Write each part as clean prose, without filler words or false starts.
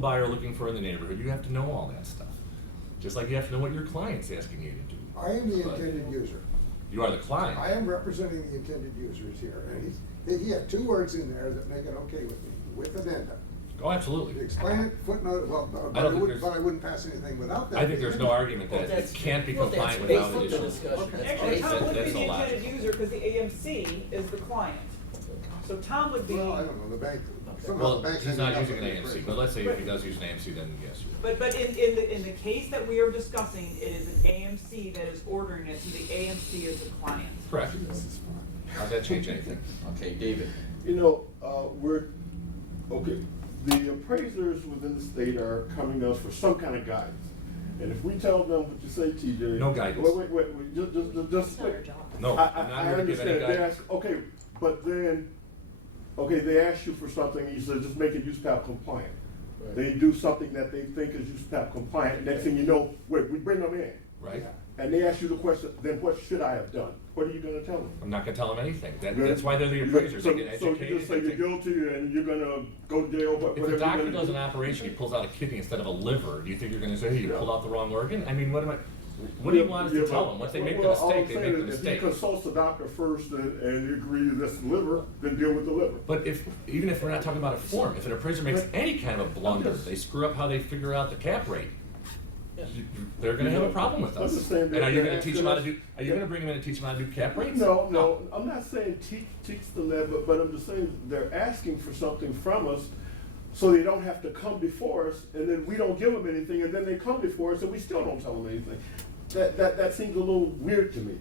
buyer looking for in the neighborhood, you have to know all that stuff. Just like you have to know what your client's asking you to do. I am the But intended user. You are the client. I am representing the intended users here, and he had 2 words in there that make it okay with me, with addenda. Oh, absolutely. Explain it, footnote, well, but I wouldn't pass anything without that. I think there's no argument that it can't be compliant without Well, additional. that's basic discussion. That's Actually, Tom basic. would be That's the a lot. intended user because the AMC is the client. So Tom would be, Well, I don't know, the bank, somehow Well, the bank's. he's not ending using up an with AMC, a but let's say if he does use an AMC, then yes. you would. but in the case that we are discussing, it is an AMC that is ordering it, so the AMC is the client. Correct. How's that change anything? Okay, David. You know, the appraisers within the state are coming to us for some kind of guidance. And if we tell them what you say, TJ. No guidance. Wait, just wait. No, I'm not here to give any understand. They guidance. ask, okay, but then, they ask you for something, and you said, just make it USPAP compliant. Right. They do something that they think is USPAP compliant, next thing you know, we bring them in. Right? And they ask you the question, then what should I have done? What are you gonna tell them? I'm not gonna tell him anything. That's why they're the appraisers. So They get so you educated. just say you're guilty and you're gonna go to jail, but If whatever the doctor you're does an gonna do. operation, he pulls out a kidney instead of a liver, do you think you're gonna say, hey, you pulled out the wrong organ? I mean, what do you want us to tell them? Once they make the mistake, they make the mistake. If he consults the doctor first and you agree that's the liver, then deal with the liver. But even if we're not talking about a form, if an appraiser makes But- any kind of a blunder, they screw up how they figure out the cap rate, they're gonna have a problem with us. Understand And that are you gonna they're teach them how to asking do, are you gonna bring them in and teach them how to do cap rates? No, I'm not saying teach them that, but I'm just saying they're asking for something from us so they don't have to come before us and then we don't give them anything and then they come before us and we still don't tell them anything. That seems a little weird to me.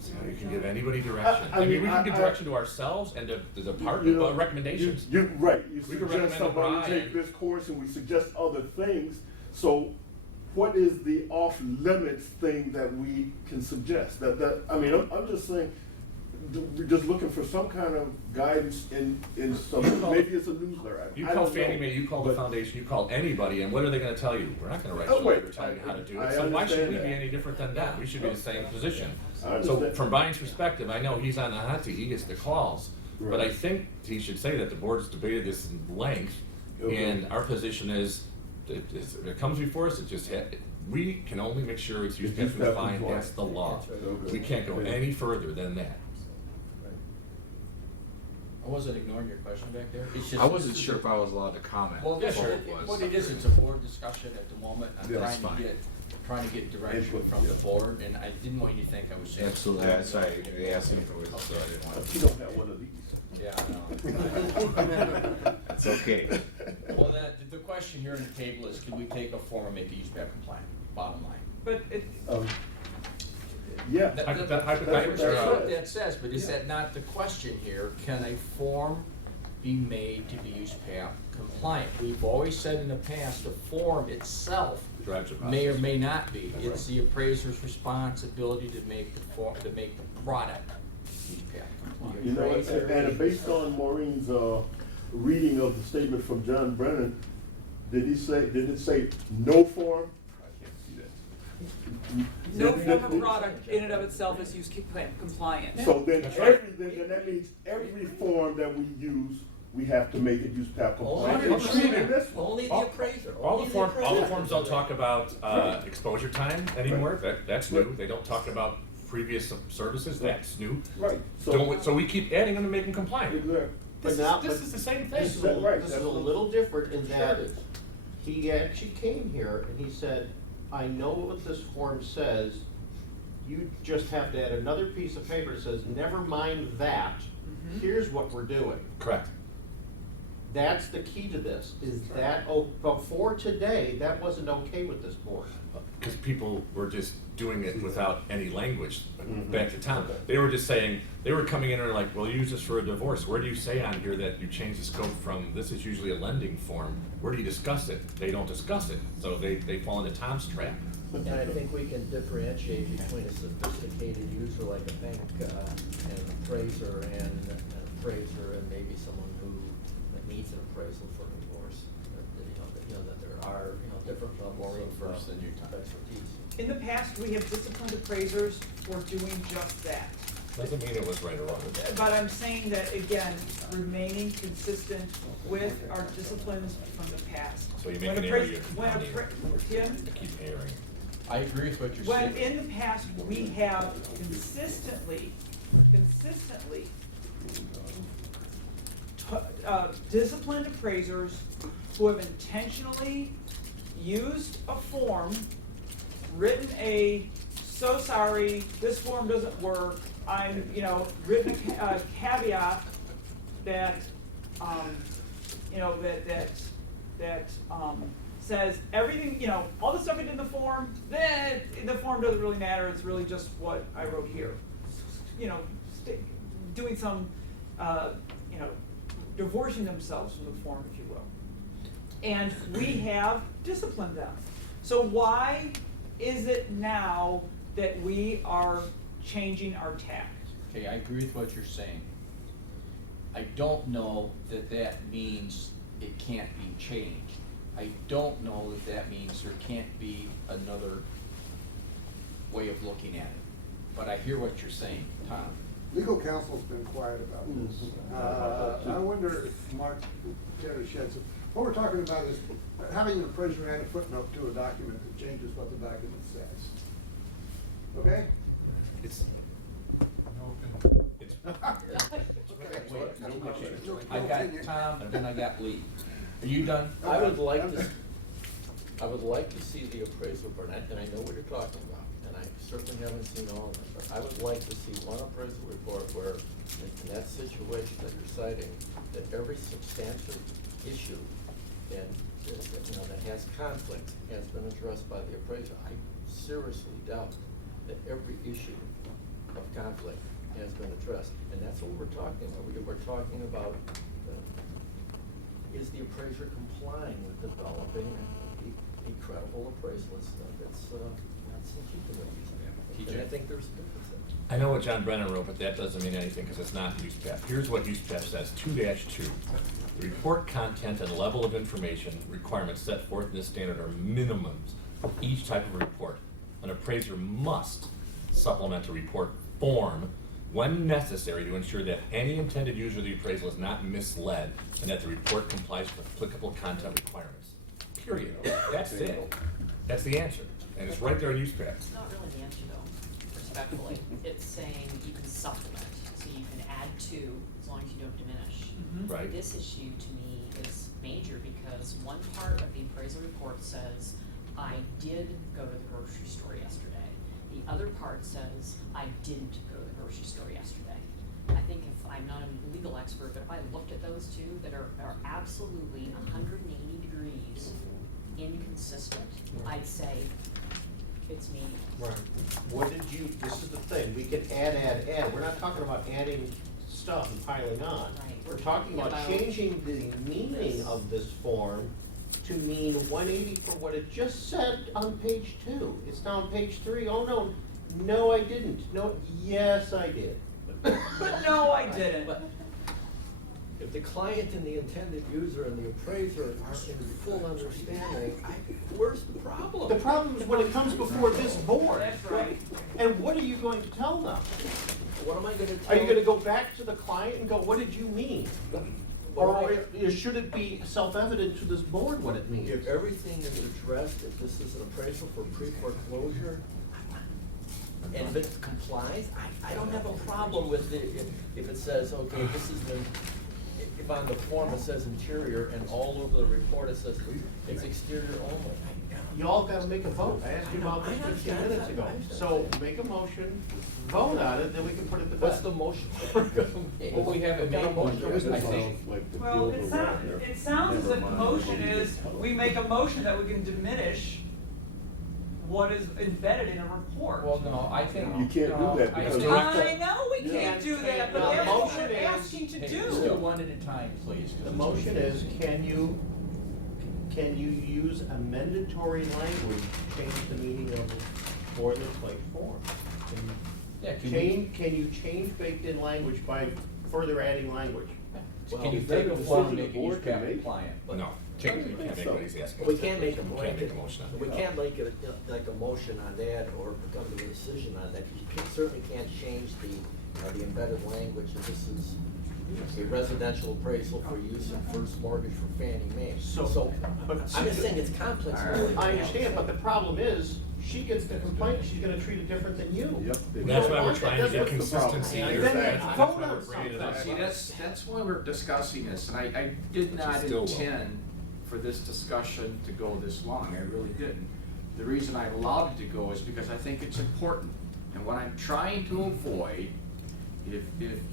See how you can give anybody direction. I mean, we can give direction to ourselves and to the department, but recommendations. You're right, you We could suggest recommend somebody Brian. take this course and we suggest other things. So what is the off limits thing that we can suggest? I'm just saying, we're just looking for some kind of guidance in some, maybe it's a newsletter. You I call don't know. Fannie Mae, you call the But- foundation, you call anybody, and what are they gonna tell you? We're not gonna write you a wait, letter telling you how to do I it, so why should we understand be that. any different than them? We should be the same position. I So understand. from Brian's perspective, I know he's on the hot seat, he gets the calls, but I Right. think he should say that the board's debated this in length, Okay. and our position is, if it comes before us, we can only make sure it's used It's as USPAP compliant, compliant. that's the law. That's right. Okay. We can't go any further than that. I wasn't ignoring your question back there. It's just. I wasn't sure if I was allowed to comment. Well, Yeah, this sure. what it is, it's a board discussion at the moment. I'm Yeah, that's trying fine. to get direction Input, from the yeah. board, and I didn't want you to think I was saying. Absolutely, that's why they asked me if it was, so I didn't want But to. you don't have one of these. Yeah, I know. It's okay. Well, the question here on the table is, can we take a form and make it USPAP compliant, bottom line? but it, Yeah. Hypothetically, That's what that says, but is that not the question here? Can a form be made to be USPAP compliant? We've always said in the past, the form itself Drives the may or process. may not be. It's the appraiser's responsibility to make the form, to make the product USPAP compliant. You know, and based on Maureen's reading of the statement from John Brennan, did it say no form? I can't see that. no form of product in and of itself is use compliant. So then That's right. then that means every form that we use, we have to make it USPAP compliant. Only including this one. Only the All- appraiser. All only the forms appraiser. don't talk about exposure time anymore, that's new. They don't talk about previous services, that's new. Right, So we keep adding them to make them compliant. Exactly. This But is the same thing. This is That's right, this is that's a what- little different in Sure that it is. he actually came here and he said, I know what this form says, you just have to add another piece of paper that says, never mind that, here's what we're doing. Correct. That's the key to this, is that, before today, that wasn't okay with this board. Because people were just doing it without any language. Mhm. Back to Tom, they were just saying, they were coming in and like, well, use this for a divorce. Where do you say on here that you change the scope from, this is usually a lending form, where do you discuss it? They don't discuss it, so they fall into Tom's trap. And I think we can differentiate between a sophisticated user like a bank, and an appraiser, and maybe someone who needs an appraisal for divorce. That there are, different levels Maureen of first, then you, Tom. expertise. In the past, we have disciplined appraisers for doing just that. Doesn't mean it was right or wrong. But I'm saying that, again, remaining consistent with our disciplines from the past. So you make When an a error, pres- you're when a counting. pre- Tim? I keep erring. I agree with what you're When saying. in the past, we have consistently disciplined appraisers who have intentionally used a form, written a, so sorry, this form doesn't work, I'm, written a caveat that, says everything, all the stuff I did in the form, the form doesn't really matter, it's really just what I wrote here. Doing some, divorcing themselves from the form, if you will. And we have disciplined them. So why is it now that we are changing our tack? Okay, I agree with what you're saying. I don't know that that means it can't be changed. I don't know that that means there can't be another way of looking at it. But I hear what you're saying, Tom. Legal counsel's been quiet about this. I wonder if Mark care to shed some, what we're talking about is having an appraiser add a footnote to a document that changes what the document says. Okay? It's. It's. Wait, okay. I got Tom, and then I got Lee. Are you done? I would like to see the appraisal, Burnett, and I know what you're talking about, and I certainly haven't seen all of them, but I would like to see one appraisal report where, in that situation that you're citing, that every substantial issue and, that has conflict has been addressed by the appraiser. I seriously doubt that every issue of conflict has been addressed, and that's what we're talking about. We're talking about, is the appraiser complying with developing a credible appraisal that's not in keeping with these? And I think there's a difference there. I know what John Brennan wrote, but that doesn't mean anything because it's not USPAP. Here's what USPAP says, 2-2. The report content and level of information requirements set forth in this standard are minimums for each type of report. An appraiser must supplement a report form when necessary to ensure that any intended user of the appraisal is not misled and that the report complies with applicable content requirements. Period. That's it. That's the answer. And it's right there in USPAP. It's not really the answer though, respectfully. It's saying you can supplement, so you can add to as long as you don't diminish. Right. This issue to me is major because one part of the appraisal report says, I did go to the grocery store yesterday. The other part says, I didn't go to the grocery store yesterday. I think if, I'm not a legal expert, but if I looked at those two that are absolutely 180 degrees inconsistent, I'd say it's meaningless. Right. What did you, this is the thing, we can add. We're not talking about adding stuff and piling on. Right. We're talking about changing the meaning of this form to mean 180 for what it just said on page 2. It's now on page 3. Oh, no, I didn't. No, yes, I did. But no, I didn't. But if the client and the intended user and the appraiser are in full understanding, where's the problem? The problem is when it comes before this board. That's right. And what are you going to tell them? What am I gonna tell? Are you gonna go back to the client and go, what did you mean? Or should it be self-evident to this board what it means? If everything is addressed, if this is an appraisal for pre-foreclosure, and if it complies, I don't have a problem with it if it says, okay, this is the, if on the form it says interior and all over the report it says it's exterior only. Y'all gotta make a vote. I asked you about this 15 minutes ago. So make a motion, vote on it, then we can put it to bed. What's the motion we're gonna make? Well, we haven't made a motion, I think. Well, it sounds as if the motion is, we make a motion that we can diminish what is embedded in a report. Well, no, I think. You can't do that because still- I know we can't do that, but Now, the that's what motion we're is- asking to Hey, do. let's do one at a time, please. 'cause The it's- motion is, can you use amendatory language to change the meaning of the boilerplate form? Yeah, can you, Can you change baked-in language by further adding language? can you take a form and make it USPAP compliant? No. Change, we can't make what he's asking. We can't make a We can't blanket, make a motion on we that. can't make it like a motion on that or come to a decision on that. Certainly can't change the embedded language, and this is a residential appraisal for use in first mortgage for Fannie Mae. So, but I'm just saying it's complex. I understand, but the problem is, she gets the complaint, she's gonna treat it different than you. Yep. That's why we're want that. trying to That's get what's the problem. consistency And here. then That's vote why on we're bringing it something. up. See, that's why we're discussing this, and I did not Still will. intend for this discussion to go this long, I really didn't. The reason I allowed it to go is because I think it's important, and what I'm trying to avoid, if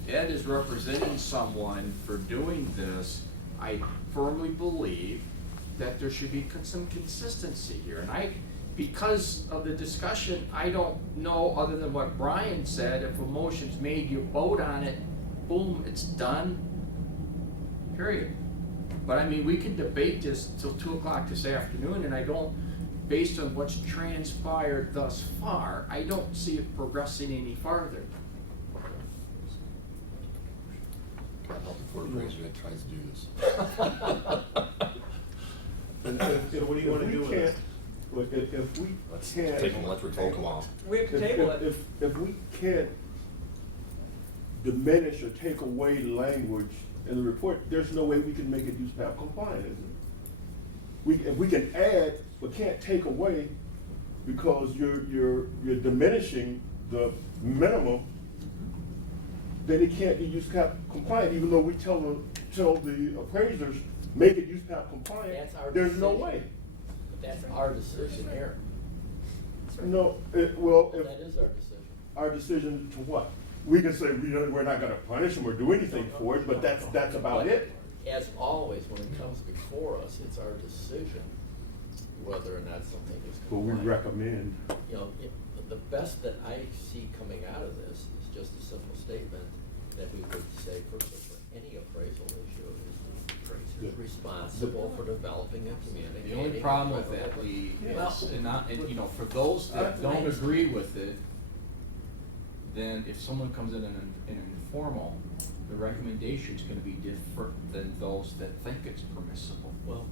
Ed is representing someone for doing this, I firmly believe that there should be some consistency here, and because of the discussion, I don't know, other than what Brian said, if a motion's made, you vote on it, boom, it's done, period. But I mean, we can debate this till 2 o'clock this afternoon, and I don't, based on what's transpired thus far, I don't see it progressing any farther. God help the court appraiser that tries to do this. And if what do you wanna we do with can't- it? Look, if we Let's can't. take them, let's take them all. We have to table it. If we can't diminish or take away language in the report, there's no way we can make it USPAP compliant, is it? If we can add, but can't take away, because you're diminishing the minimum, then it can't be USPAP compliant, even though we tell the appraisers, make it USPAP compliant, That's our there's no decision. way. That's our decision here. No, That is our decision. our decision to what? We can say we're not gonna punish them or do anything for it, but that's about it. As always, when it comes before us, it's our decision whether or not something is But we compliant. recommend. You know, the best that I see coming out of this is just a simple statement that we would say, first of all, for any appraisal issue, is the appraiser responsible for developing and communicating. The only problem with that, Lee, is, and you know, for those that don't agree with it, then if someone comes in an informal, the recommendation's gonna be different than those that think it's permissible. Well,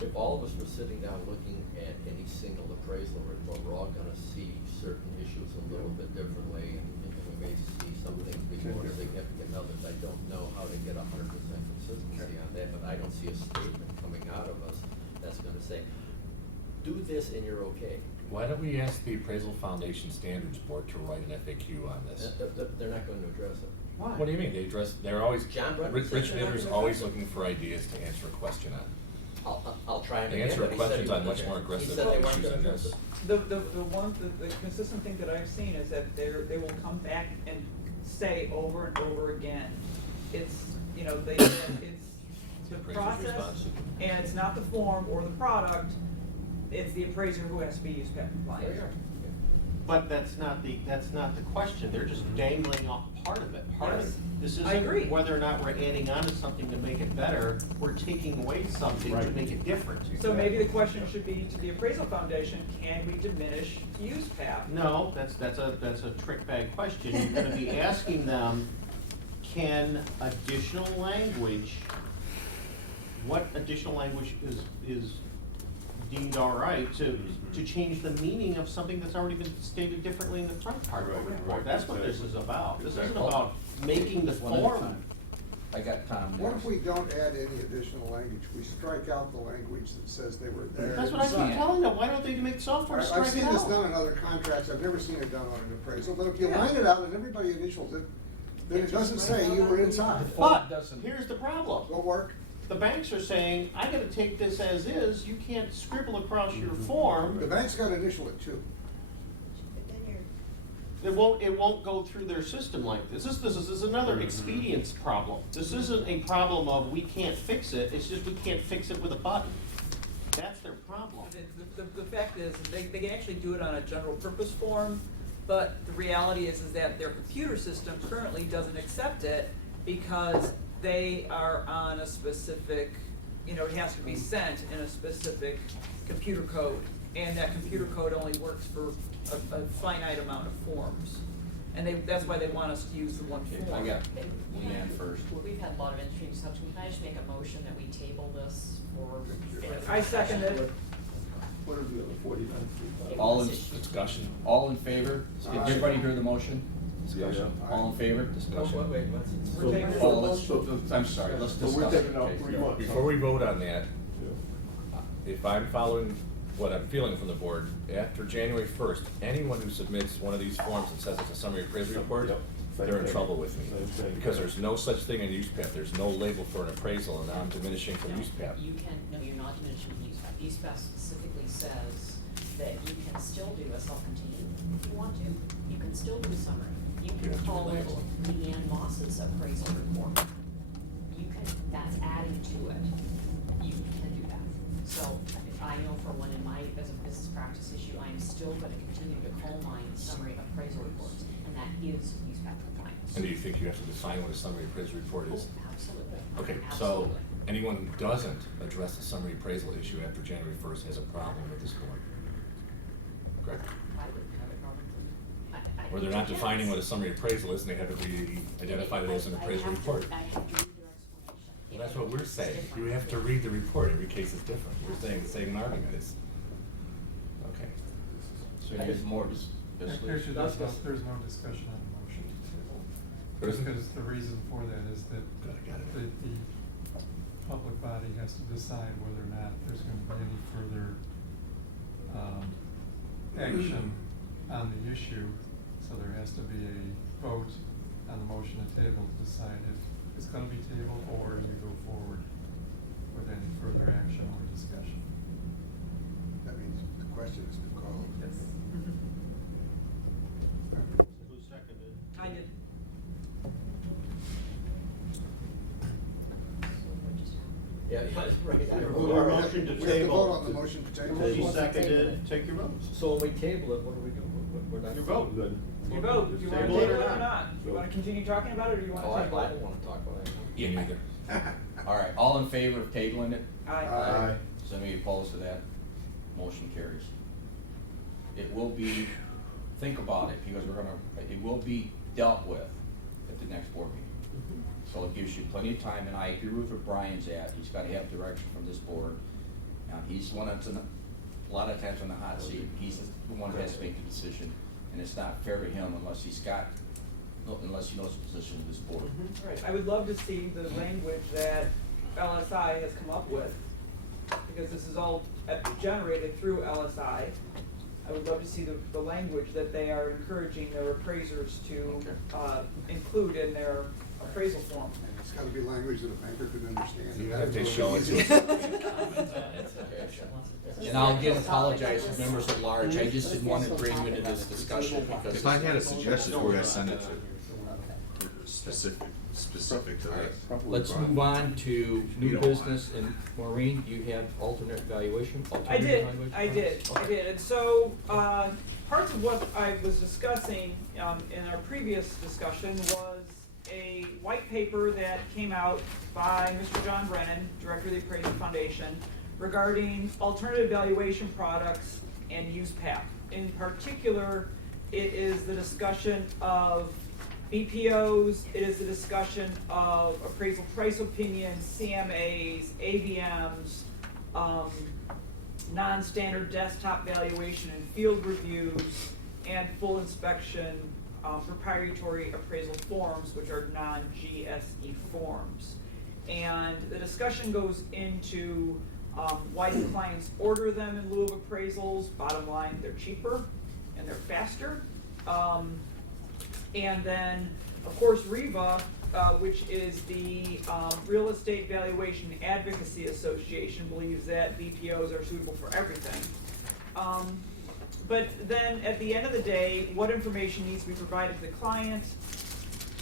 if all of us were sitting down looking at any single appraisal report, we're all gonna see certain issues a little bit differently, and we may see some things be more significant than others. I don't know how to get 100% consistency on that, but I don't see a statement coming out of us that's gonna say, do this and you're okay. Why don't we ask the Appraisal Foundation Standards Board to write an FAQ on this? They're not going to address it. Why? What do you mean? They're always, John Brennan Rich said they're not Bitter's gonna always address it. looking for ideas to answer a question on. I'll try and They again, answer but he said questions he on much wasn't more gonna- aggressive He said they weren't issues gonna than address this. it. The consistent thing that I've seen is that they will come back and say over and over again, it's, you know, it's the Appraiser's process, responsible. and it's not the form or the product, it's the appraiser who has to be USPAP compliant. But that's not the question, they're just dangling off part of it. Part Yes, of, this I agree. isn't whether or not we're adding on to something to make it better, we're taking away something to Right. make it different. So maybe the question should be to the Appraisal Foundation, can we diminish USPAP? No, that's a trick bag question, you're gonna be asking them, can additional language, what additional language is deemed all right to change the meaning of something that's already been stated differently in the front part of the Right, report? right, That's what this is exactly. about. This isn't Exactly. about making the One at a form. time. I got Tom What next. if we don't add any additional language? We strike out the language that says they were there. That's what I keep telling them, why don't they make software I've strike it seen this done out? in other contracts, I've never seen it done on an appraisal, but if you Yeah. line it out and everybody initials it, then it doesn't say you were inside. But, doesn't- here's the problem. Will work? The banks are saying, I gotta take this as is, you can't scribble across your form. The bank's got to initial it too. It won't go through their system like this. This is another expedience problem. This isn't a problem of we can't fix it, it's just we can't fix it with a button. That's their problem. The fact is, they can actually do it on a general purpose form, but the reality is that their computer system currently doesn't accept it because they are on a specific, you know, it has to be sent in a specific computer code, and that computer code only works for a finite amount of forms. And that's why they want us to use the one Okay, form. I got Leanne first. We've had a lot of interesting discussion. Can I just make a motion that we table this for? I second it. What is the other 49? All in, Discussion. all in favor? Did everybody hear the motion? Discussion. All in favor? Oh, Discussion. wait, let's. We're taking it. Oh, let's, I'm sorry, let's So discuss. we're it. taking out Okay. 3 months. Before we vote on that, Yeah. if I'm following what I'm feeling from the board, after January 1st, anyone who submits one of these forms and says it's a summary appraisal report, Yep. Same they're in thing. trouble with me. Same thing. Because there's no such thing in USPAP. There's no label for an appraisal, and I'm diminishing from USPAP. You can, no, you're not diminishing the USPAP. USPAP specifically says that you can still do a self-contained if you want to. You can still do a summary. You You can have to call it label Leanne Moss's appraisal report. You can, that's adding to it. You can do that. So if I know for one in my, as a business practice issue, I am still gonna continue to call mine summary appraisal reports, and that is USPAP compliance. And do you think you have to define what a summary appraisal report is? Oh, absolutely. Okay, so Absolutely. anyone who doesn't address the summary appraisal issue after January 1st has a problem with this board. Correct? I wouldn't have a problem with it. Or they're not defining what a summary appraisal is, and they haven't really identified it as an appraisal report. I have to read their explanation. Well, that's what we're It's saying. different. You have to read the report. Every case is different. We're saying the same argument. It's, okay. So you get more Actually, there's no discussion on the motion to table. There isn't? Because the reason for that is that Good, I got it. the public body has to decide whether or not there's gonna be any further, action on the issue. So there has to be a vote on the motion to table to decide if it's gonna be tabled or you go forward with any further action or discussion. That means the question is to call. Yes. Who seconded? I did. Yeah, yeah, right. I don't Who know. our motion to We have to table. vote on the motion to table. He seconded, take your votes. So when we table it, what do we do? We're not. Your vote, good. You vote, do you wanna Table table it or not? Do you wanna continue talking about it, or do you Oh, wanna I table it? don't wanna talk about it. Yeah, neither. All right, all in favor of tabling it? Aye. Is anybody opposed to that? Motion carries. It will be, think about it, because we're gonna, it will be dealt with at the next board meeting. So it gives you plenty of time, and I agree with where Brian's at, he's gotta have direction from this board. He's the one that's a lot of times on the hot seat, he's the one that has to make the decision, and it's not fair to him unless unless he knows the position of this board. Right, I would love to see the language that LSI has come up with, because this is all generated through LSI. I would love to see the language that they are encouraging their appraisers to, include in their appraisal form. And it's gotta be language that a banker can understand. You have to show it to us. And I'll again apologize to members at large, I just didn't want to bring you into this discussion because. If I had a suggestion, where I send it to, specific to this. Let's move on to new business, and Maureen, do you have alternate valuation? I did, Alternative I did, I Okay. did, and so, parts of what I was discussing, in our previous discussion was a white paper that came out by Mr. John Brennan, Director of the Appraisal Foundation, regarding alternative valuation products and USPAP. In particular, it is the discussion of BPOs, it is the discussion of appraisal price opinions, CMAs, AVMs, non-standard desktop valuation and field reviews, and full inspection, proprietary appraisal forms, which are non-GSE forms. And the discussion goes into why do clients order them in lieu of appraisals? Bottom line, they're cheaper and they're faster. And then, of course, REVA, which is the Real Estate Valuation Advocacy Association, believes that BPOs are suitable for everything. But then, at the end of the day, what information needs to be provided to the client?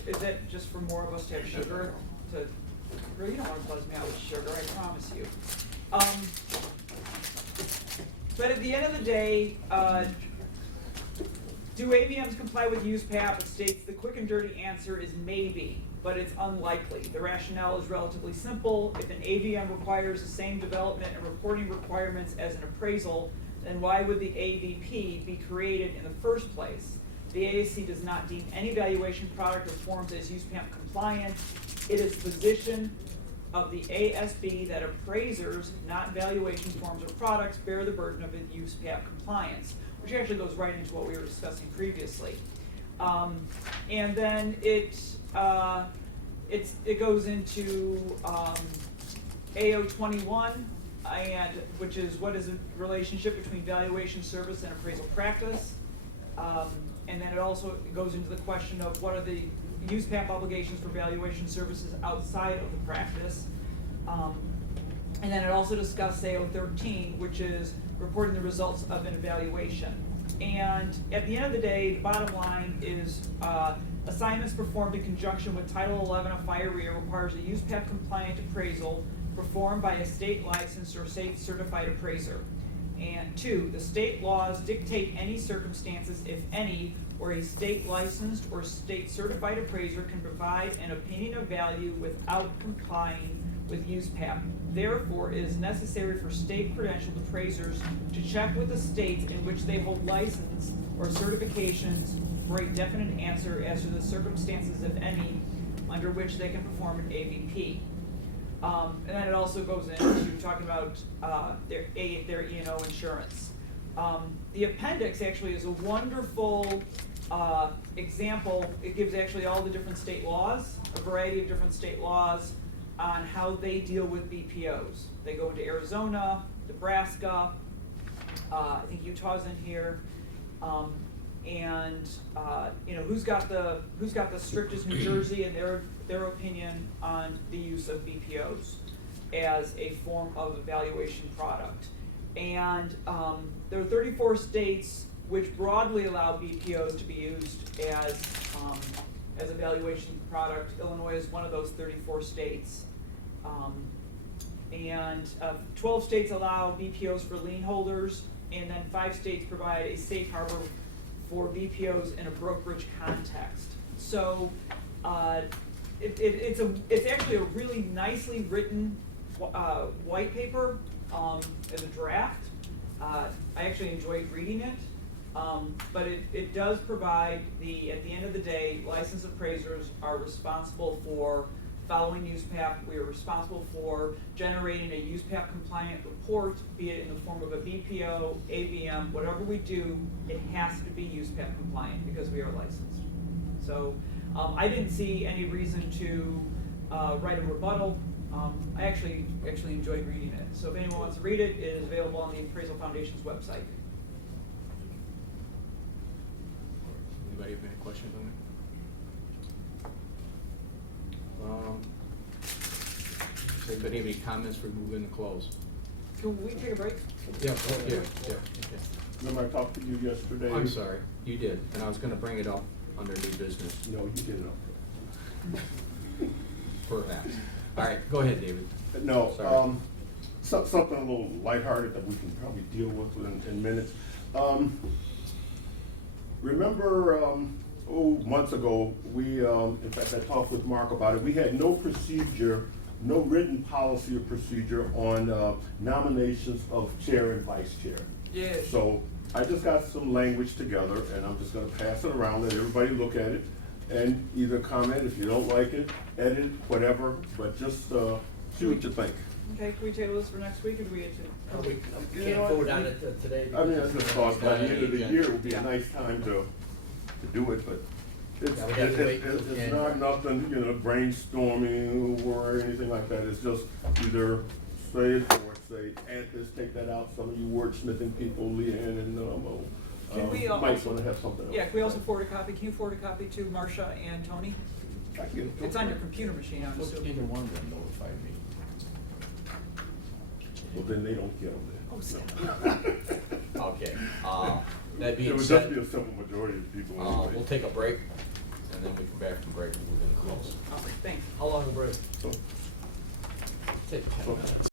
Is that just for more of us to have sugar? Girl, you don't want to buzz me out with sugar, I promise you. But at the end of the day, do AVMs comply with USPAP? It states the quick and dirty answer is maybe, but it's unlikely. The rationale is relatively simple. If an AVM requires the same development and reporting requirements as an appraisal, then why would the AVP be created in the first place? The the AAC does not deem any valuation product or forms as USPAP compliant. It is the position of the ASB that appraisers, not valuation forms or products, bear the burden of USPAP compliance, which actually goes right into what we were discussing previously. And then it goes into AO 21, and which is what is a relationship between valuation service and appraisal practice. And then it also goes into the question of what are the USPAP obligations for valuation services outside of the practice. And then it also discussed AO 13, which is reporting the results of an evaluation. And at the end of the day, the bottom line is assignments performed in conjunction with Title 11 of FIREA requires a USPAP compliant appraisal performed by a state licensed or state certified appraiser. And 2, the state laws dictate any circumstances, if any, where a state licensed or state certified appraiser can provide an opinion of value without complying with USPAP. Therefore, it is necessary for state credentialed appraisers to check with the states in which they hold license or certifications for a definite answer as to the circumstances, if any, under which they can perform an AVP. And then it also goes into talking about their E&O insurance. The appendix actually is a wonderful example. It gives actually all the different state laws, a variety of different state laws on how they deal with BPOs. They go into Arizona, Nebraska, I think Utah's in here. And you know, who's got the strictest? New Jersey, and their opinion on the use of BPOs as a form of evaluation product. And there are 34 states which broadly allow BPOs to be used as evaluation product. Illinois is one of those 34 states. And 12 states allow BPOs for lien holders, and then 5 states provide a safe harbor for BPOs in a brokerage context. So it's actually a really nicely written white paper as a draft. I actually enjoyed reading it, but it does provide at the end of the day, licensed appraisers are responsible for following USPAP. We are responsible for generating a USPAP compliant report, be it in the form of a BPO, AVM, whatever we do, it has to be USPAP compliant because we are licensed. So I didn't see any reason to write a rebuttal. I actually enjoyed reading it. So if anyone wants to read it, it is available on the Appraisal Foundation's website. Anybody have any questions on it? Does anybody have any comments for moving to close? Can we take a break? Yeah, okay. Remember I talked to you yesterday? I'm sorry, you did, and I was gonna bring it up under new business, No, you didn't. perhaps. All right, go ahead, David. No, Sorry. something a little lighthearted that we can probably deal with in minutes. Remember, months ago, we, in fact, I talked with Mark about it, we had no procedure, no written policy or procedure on nominations of chair and vice chair. Yes. So I just got some language together, and I'm just gonna pass it around, let everybody look at it, and either comment if you don't like it, edit, whatever, but just see what you think. Okay, can we table this for next week, or do we get to? We You can't know what? vote on it today. I mean, I because just it's thought by the end of the agenda. year it would be a nice time to do it, but it's, Yeah, we have to wait till it's January. not nothing, you know, brainstorming or anything like that, it's just either say it or say, add this, take that out, some of you wordsmithing people, Leanne and, Can we might also- wanna have something else. Yeah, can we also forward a copy? Can you forward a copy to Marcia and Tony? I can- It's on your computer machine, I'm Either assuming. one of them notified me. Well, then they don't get them Oh, so- Okay, that It being would just said, be a simple majority of people anyway. we'll take a break, and then we come back from break and move in close. Thanks. How long a break? So- Take 10 minutes.